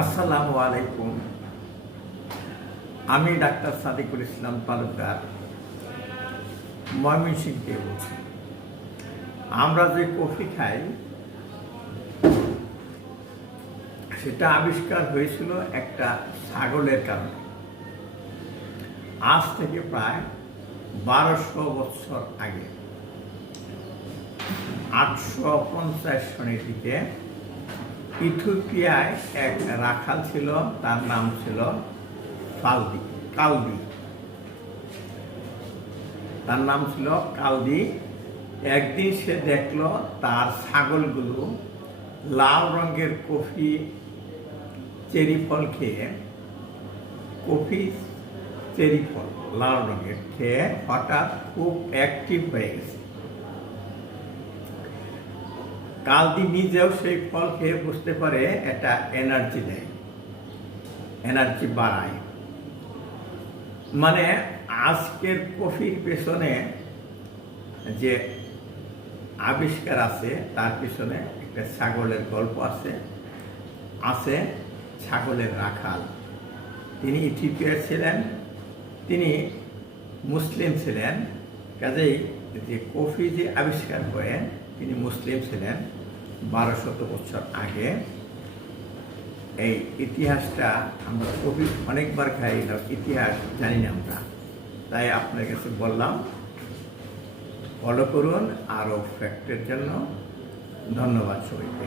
আসসালামু আলাইকুম। আমি ডাক্তার সাদিকুল ইসলাম তালুকদার, ময়মনসিংহ থেকে বলছি। আমরা যে কফি খাই সেটা আবিষ্কার হয়েছিল একটা ছাগলের কারণে। আজ থেকে প্রায় 1200 বছর আগে 850 সনের দিকে ইথিওপিয়ায় এক রাখাল ছিল, তার নাম ছিল কালদি। তার নাম ছিল কালদি। একদিন সে দেখলো তার ছাগলগুলো লাল রঙের কফি চেরি ফল খেয়ে, কফি চেরি ফল লাল রঙের খেয়ে হঠাৎ খুব অ্যাক্টিভ হয়ে গেছে। কালদি নিজেও সেই ফল খেয়ে বুঝতে পারে এটা এনার্জি দেয়, এনার্জি বাড়ায়। মানে আজকের কফির পেছনে যে আবিষ্কার আছে তার পেছনে একটা ছাগলের গল্প আছে ছাগলের রাখাল। তিনি ইথিওপিয়ার ছিলেন, তিনি মুসলিম ছিলেন। কাজেই যে কফি যে আবিষ্কার করেন তিনি মুসলিম ছিলেন 1200 বছর আগে। এই ইতিহাসটা আমরা কফি অনেকবার খাই, ইতিহাস জানি না আমরা, তাই আপনার কাছে বললাম। ফলো করুন আরও ফ্যাক্টের জন্য। ধন্যবাদ সবাইকে।